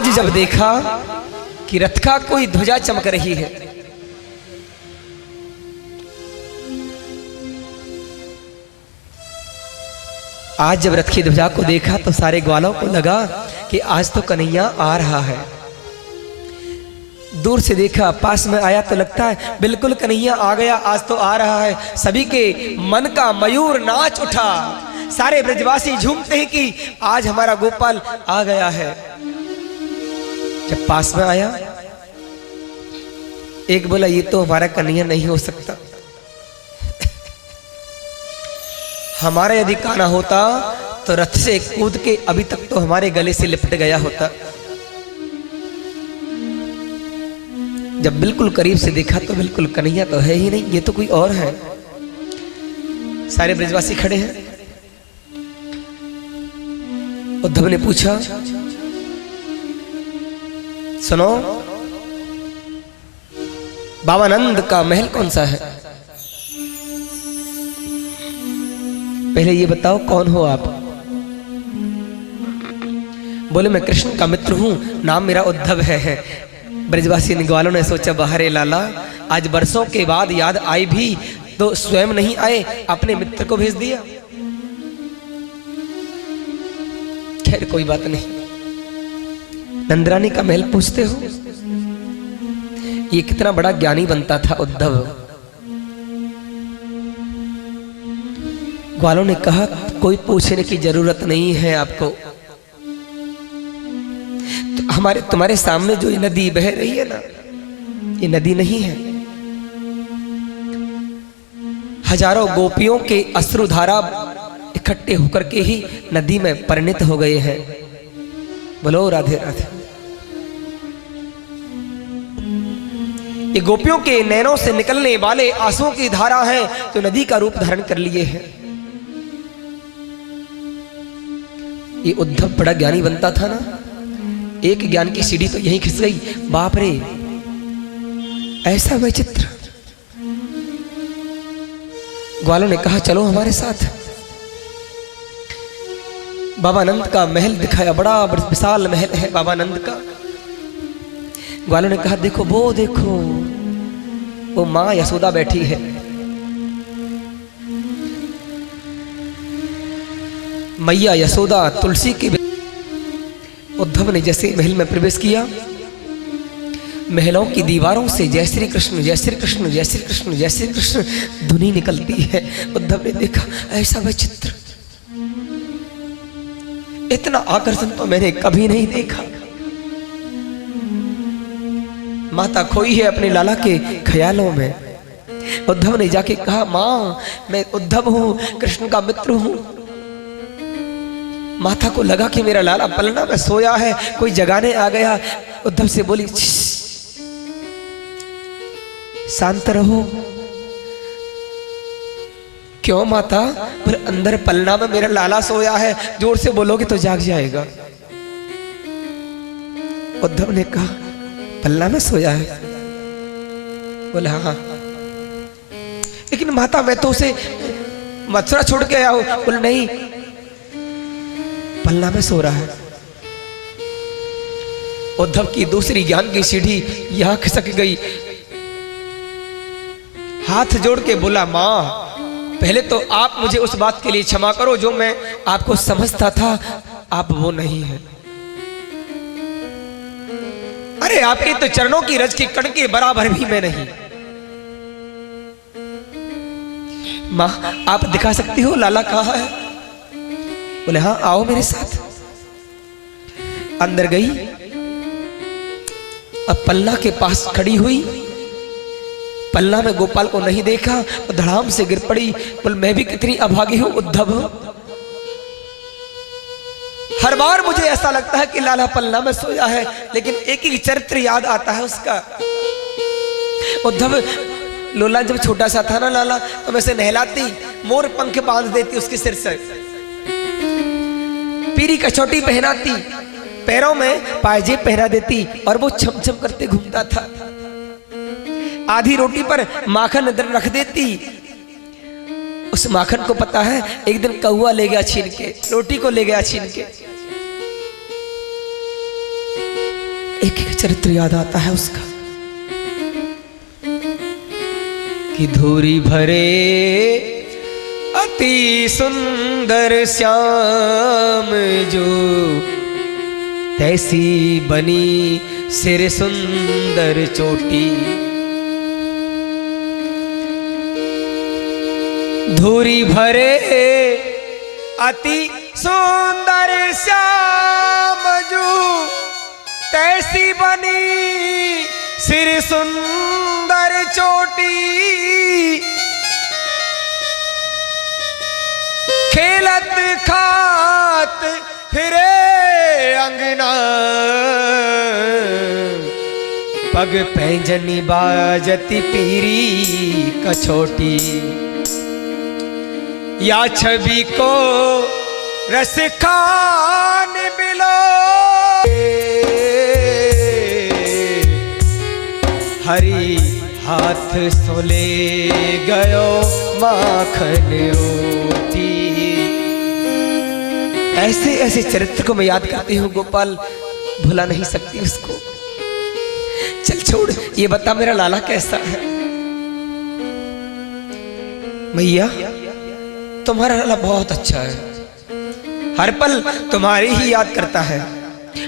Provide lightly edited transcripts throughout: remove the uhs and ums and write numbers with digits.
आज जब देखा कि रथ का कोई ध्वजा चमक रही है, आज जब रथ की ध्वजा को देखा तो सारे ग्वालों को लगा कि आज तो कन्हैया आ रहा है। दूर से देखा, पास में आया तो लगता है बिल्कुल कन्हैया आ गया, आज तो आ रहा है। सभी के मन का मयूर नाच उठा, सारे ब्रजवासी झूमते हैं कि आज हमारा गोपाल आ गया है। जब पास में आया, एक बोला ये तो हमारा कन्हैया नहीं हो सकता, हमारा यदि कान्हा होता तो रथ से कूद के अभी तक तो हमारे गले से लिपट गया होता। जब बिल्कुल करीब से देखा तो बिल्कुल कन्हैया तो है ही नहीं, ये तो कोई और है। सारे ब्रजवासी खड़े हैं। उद्धव ने पूछा, सुनो, बाबा नंद का महल कौन सा है? पहले ये बताओ कौन हो आप? बोले मैं कृष्ण का मित्र हूं, नाम मेरा उद्धव है। ब्रजवासी ग्वालों ने सोचा, बाहरे लाला, आज बरसों के बाद याद आई भी तो स्वयं नहीं आए, अपने मित्र को भेज दिया। खैर कोई बात नहीं। नंदरानी का महल पूछते हो? ये कितना बड़ा ज्ञानी बनता था उद्धव। ग्वालों ने कहा, कोई पूछने की जरूरत नहीं है आपको, तो तुम्हारे सामने जो ये नदी बह रही है ना, ये नदी नहीं है। हजारों गोपियों के अश्रुधारा इकट्ठे होकर के ही नदी में परिणत हो गए हैं। बोलो राधे राधे। ये गोपियों के नैनों से निकलने वाले आंसुओं की धारा है तो नदी का रूप धारण कर लिए है। ये उद्धव बड़ा ज्ञानी बनता था ना, एक ज्ञान की सीढ़ी तो यहीं खिस गई। बाप रे, ऐसा वैचित्र। ग्वालों ने कहा, चलो हमारे साथ। बाबा नंद का महल दिखाया, बड़ा विशाल महल है बाबा नंद का। ग्वालों ने कहा, देखो वो देखो, वो मां यशोदा बैठी है। मैया यशोदा तुलसी के। उद्धव ने जैसे महल में प्रवेश किया, महलों की दीवारों से जय श्री कृष्ण जय श्री कृष्ण जय श्री कृष्ण जय श्री कृष्ण ध्वनि निकलती है। उद्धव ने देखा, ऐसा वैचित्र, इतना आकर्षण तो मैंने कभी नहीं देखा। माता खोई है अपने लाला के ख्यालों में। उद्धव ने जाके कहा, मां मैं उद्धव हूं, कृष्ण का मित्र हूं। माता को लगा कि मेरा लाला पलना में सोया है, कोई जगाने आ गया। उद्धव से बोली, शांत रहो। क्यों माता? पर अंदर पलना में मेरा लाला सोया है, जोर से बोलोगे तो जाग जाएगा। उद्धव ने कहा, पलना में सोया है? बोला हाँ। लेकिन माता मैं तो उसे मथुरा छोड़ के आया हूं। बोले नहीं, पलना में सो रहा है। उद्धव की दूसरी ज्ञान की सीढ़ी यहां खिसक गई। हाथ जोड़ के बोला, मां पहले तो आप मुझे उस बात के लिए क्षमा करो जो मैं आपको समझता था, आप वो नहीं है। अरे आपके तो चरणों की रज के कण के बराबर भी मैं नहीं। मां आप दिखा सकती हो लाला कहाँ है? बोले हाँ, आओ मेरे साथ। अंदर गई, अब पल्ला के पास खड़ी हुई। पल्ला में गोपाल को नहीं देखा तो धड़ाम से गिर पड़ी। बोल, मैं भी कितनी अभागी हूं उद्धव। हर बार मुझे ऐसा लगता है कि लाला पल्ला में सोया है, लेकिन एक ही चरित्र याद आता है उसका। उद्धव, लोला जब छोटा सा था ना लाला, तो मैं उसे नहलाती, मोर पंख बांध देती उसके सिर से, पीरी कसौटी पहनाती, पैरों में पायजेब पहना देती और वो छम छम करते घूमता था। आधी रोटी पर माखन रख देती। उस माखन को पता है एक दिन कौआ ले गया छीन के, रोटी को ले गया छीन के। एक एक चरित्र याद आता है उसका कि धूरी भरे अति सुंदर श्याम जो, तैसी बनी सिर सुंदर चोटी। धूरी भरे अति सुंदर श्याम जो, तैसी बनी सिर सुंदर चोटी। खेलत खात फिरे अंगना, पग पैंजनी बाजती पीरी कछोटी। या छवि को रस खान बिलो, हरी हाथ सोले गयो माखन रोटी। ऐसे ऐसे चरित्र को मैं याद करती हूँ गोपाल, भुला नहीं सकती उसको। चल छोड़, ये बता मेरा लाला कैसा है। भैया तुम्हारा लाला बहुत अच्छा है, हर पल तुम्हारी ही याद करता है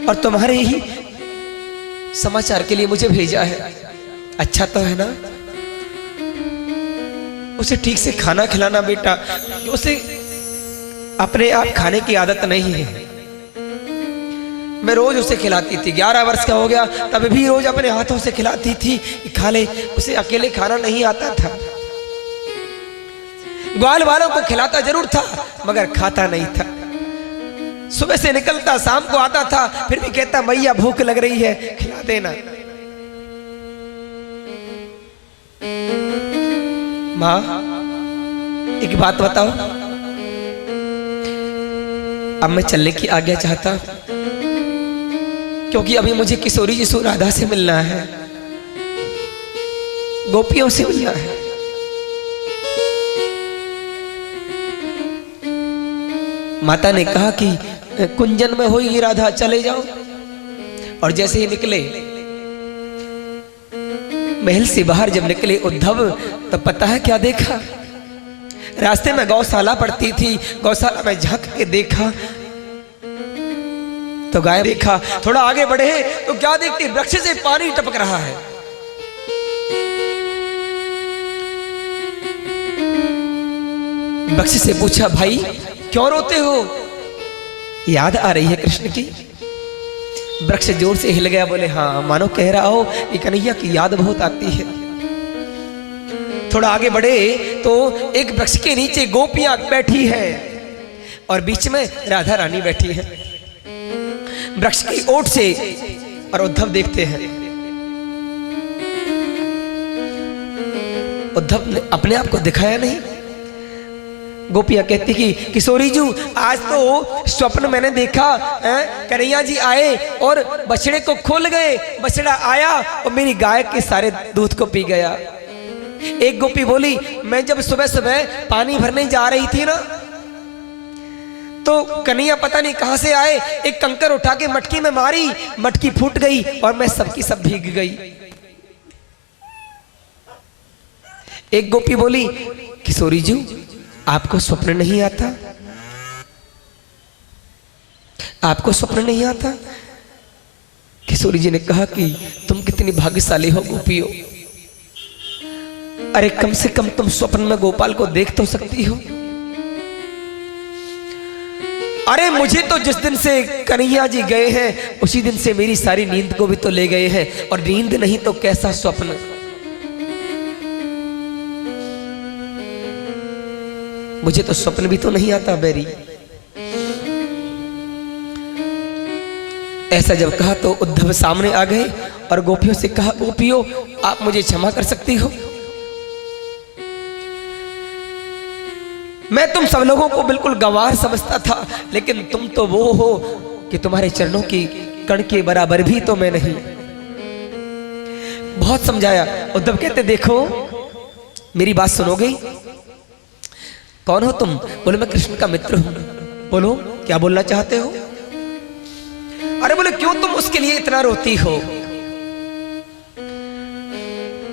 और तुम्हारे ही समाचार के लिए मुझे भेजा है। अच्छा तो है ना? उसे ठीक से खाना खिलाना बेटा, उसे अपने आप खाने की आदत नहीं है। मैं रोज उसे खिलाती थी, 11 वर्ष का हो गया तब भी रोज अपने हाथों से खिलाती थी कि खा ले। उसे अकेले खाना नहीं आता था, ग्वाल वालों को खिलाता जरूर था मगर खाता नहीं था। सुबह से निकलता शाम को आता था, फिर भी कहता मैया भूख लग रही है खिला देना। माँ एक बात बताओ, अब मैं चलने की आज्ञा चाहता, क्योंकि अभी मुझे किशोरी जी सो राधा से मिलना है, गोपियों से मिलना है। माता ने कहा कि कुंजन में होगी राधा, चले जाओ। और जैसे ही निकले महल से बाहर जब निकले उद्धव, तो पता है क्या देखा? रास्ते में गौशाला पड़ती थी, गौशाला में झांक के देखा तो गाय देखा। थोड़ा आगे बढ़े तो क्या देखती? वृक्ष से पानी टपक रहा है। वृक्ष से पूछा भाई क्यों रोते हो? याद आ रही है कृष्ण की? वृक्ष जोर से हिल गया, बोले हाँ, मानो कह रहा हो कि कन्हैया की याद बहुत आती है। थोड़ा आगे बढ़े तो एक वृक्ष के नीचे गोपियां बैठी है और बीच में राधा रानी बैठी है वृक्ष की ओट से। और उद्धव देखते हैं, उद्धव ने अपने आप को दिखाया नहीं। गोपियां कहती कि किशोरी जी आज तो स्वप्न मैंने देखा, कन्हैया जी आए और बछड़े को खोल गए, बछड़ा आया और मेरी गाय के सारे दूध को पी गया। एक गोपी बोली मैं जब सुबह सुबह पानी भरने जा रही थी ना, तो कन्हैया पता नहीं कहां से आए, एक कंकर उठा के मटकी में मारी, मटकी फूट गई और मैं सबकी सब भीग गई। एक गोपी बोली किशोरी जी आपको स्वप्न नहीं आता? आपको स्वप्न नहीं आता? किशोरी जी ने कहा कि तुम कितनी भाग्यशाली हो गोपियों। अरे कम से कम तुम स्वप्न में गोपाल को देख तो सकती हो। अरे मुझे तो जिस दिन से कन्हैया जी गए हैं उसी दिन से मेरी सारी नींद को भी तो ले गए हैं, और नींद नहीं तो कैसा स्वप्न। मुझे तो स्वप्न भी तो नहीं आता बैरी। ऐसा जब कहा तो उद्धव सामने आ गए और गोपियों से कहा गोपियों आप मुझे क्षमा कर सकती हो, मैं तुम सब लोगों को बिल्कुल गंवार समझता था, लेकिन तुम तो वो हो कि तुम्हारे चरणों की कण के बराबर भी तो मैं नहीं। बहुत समझाया। उद्धव कहते देखो मेरी बात सुनोगे? कौन हो तुम? बोले मैं कृष्ण का मित्र हूं। बोलो क्या बोलना चाहते हो? अरे बोले क्यों तुम उसके लिए इतना रोती हो?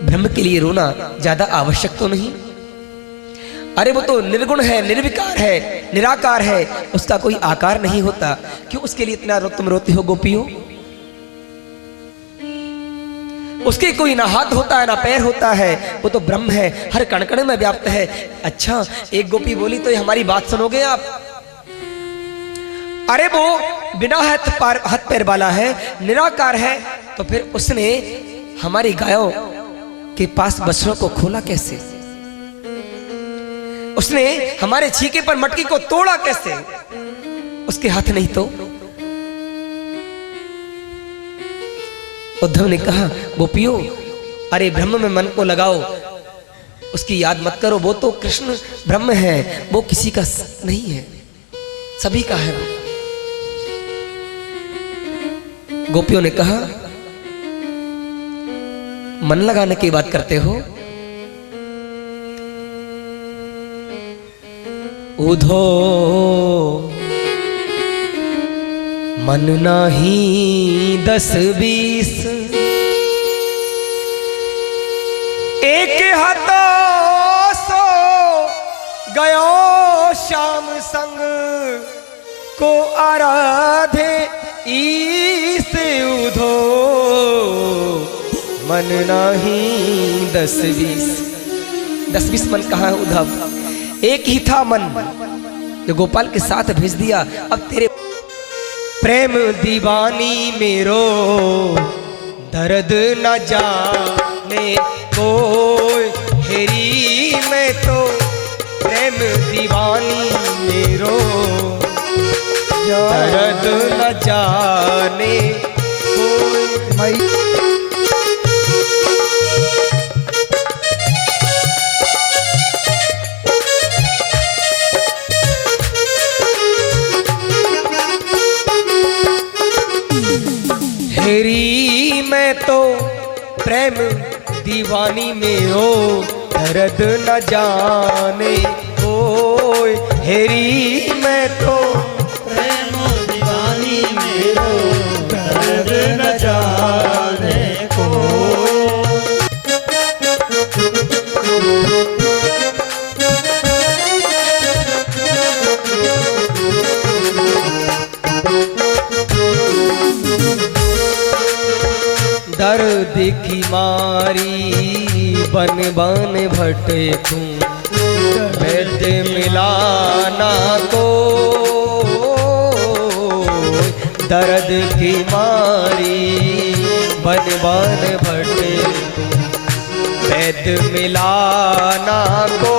ब्रह्म के लिए रोना ज्यादा आवश्यक तो नहीं? अरे वो तो निर्गुण है, निर्विकार है, निराकार है, उसका कोई आकार नहीं होता, क्यों उसके लिए इतना तुम रोती हो गोपियों? उसके कोई ना हाथ होता है ना पैर होता है, वो तो ब्रह्म है, हर कण कण में व्याप्त है। अच्छा, एक गोपी बोली तो हमारी बात सुनोगे आप? अरे वो बिना हाथ पैर वाला है, निराकार है, तो फिर उसने हमारी गायों के पास बछड़ों को खोला कैसे? उसने हमारे छीके पर मटकी को तोड़ा कैसे? उसके हाथ नहीं तो? उद्धव ने कहा गोपियों, अरे ब्रह्म में मन को लगाओ, उसकी याद मत करो, वो तो कृष्ण ब्रह्म है, वो किसी का नहीं है, सभी का है वो। गोपियों ने कहा मन लगाने की बात करते हो? उधो मन नाही 10-20 एक हाथो सो गयो श्याम संग को आराधे ईस उधो मन नाही 10-20 मन कहा है उद्धव? एक ही था मन जो गोपाल के साथ भेज दिया। अब तेरे प्रेम दीवानी मेरो दर्द न जाने कोई, हेरी मैं तो प्रेम दीवानी मेरो दर्द न जाने कोई। हेरी मैं तो प्रेम दीवानी में हो दर्द न जाने कोई, हेरी मैं तो प्रेम दीवानी में हो दर्द न जाने कोई। दर्द की मारी बन बन भटकूं, वैद्य मिलाना को। दर्द की मारी बन बन भटकूं, वैद्य मिलाना को।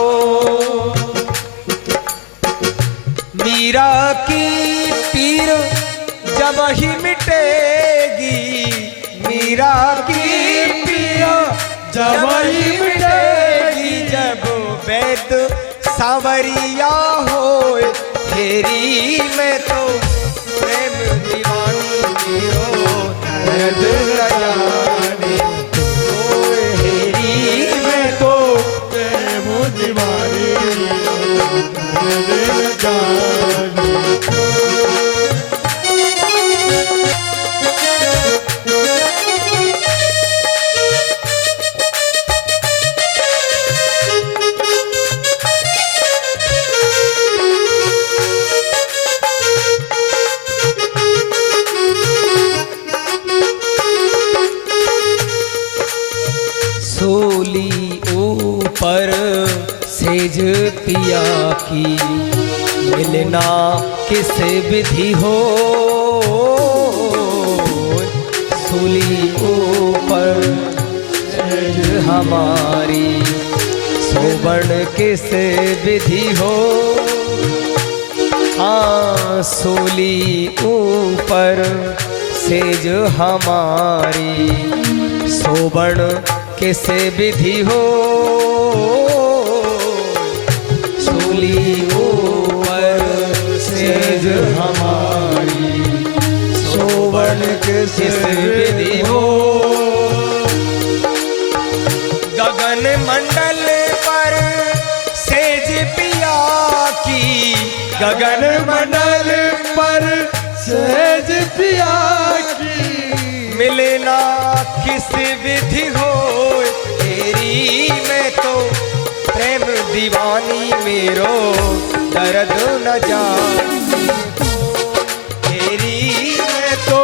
मीरा की पीर जब ही मिटेगी, मीरा की पीरा जब ही मिटेगी, जब वैद सांवरिया होए, हेरी मैं तो प्रेम दीवानी हो दर्द न जाने कोई, हेरी मैं तो प्रेम दीवानी हो दर्द न जाने। सोली ऊपर सेज पिया की, मिलना किस विधि हो। सोली ऊपर सेज हमारी, सोबन किस विधि हो। हाँ, सोली ऊपर सेज हमारी, सोबन कैसे विधि हो। सोली ऊपर सेज हमारी, सोबन कैसे विधि हो। गगन मंडल पर सेज पिया की, गगन मंडल पर सेज पिया ना किस विधि हो तेरी, मैं तो प्रेम दीवानी मेरो दर्द न जाने तेरी, मैं तो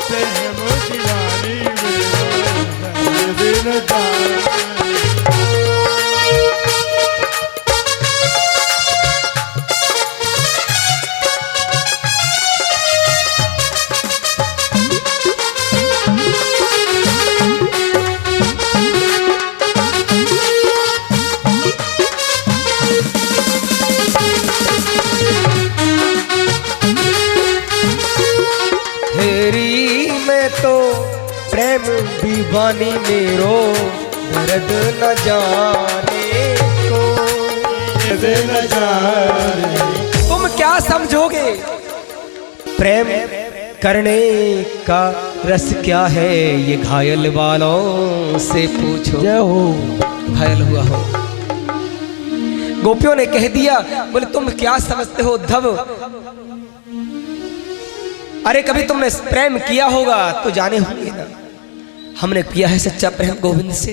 प्रेम दीवानी मेरो दर्द न जाने। प्रेम दीवानी मेरो दर्द न जाने को, दर्द न जाने। तुम क्या समझोगे प्रेम करने का रस क्या है, ये घायल वालों से पूछो। जय हो। घायल हुआ हो। गोपियों ने कह दिया, बोले तुम क्या समझते हो उद्धव, अरे कभी तुमने प्रेम किया होगा तो जाने होंगे ना, हमने किया है सच्चा प्रेम गोविंद से।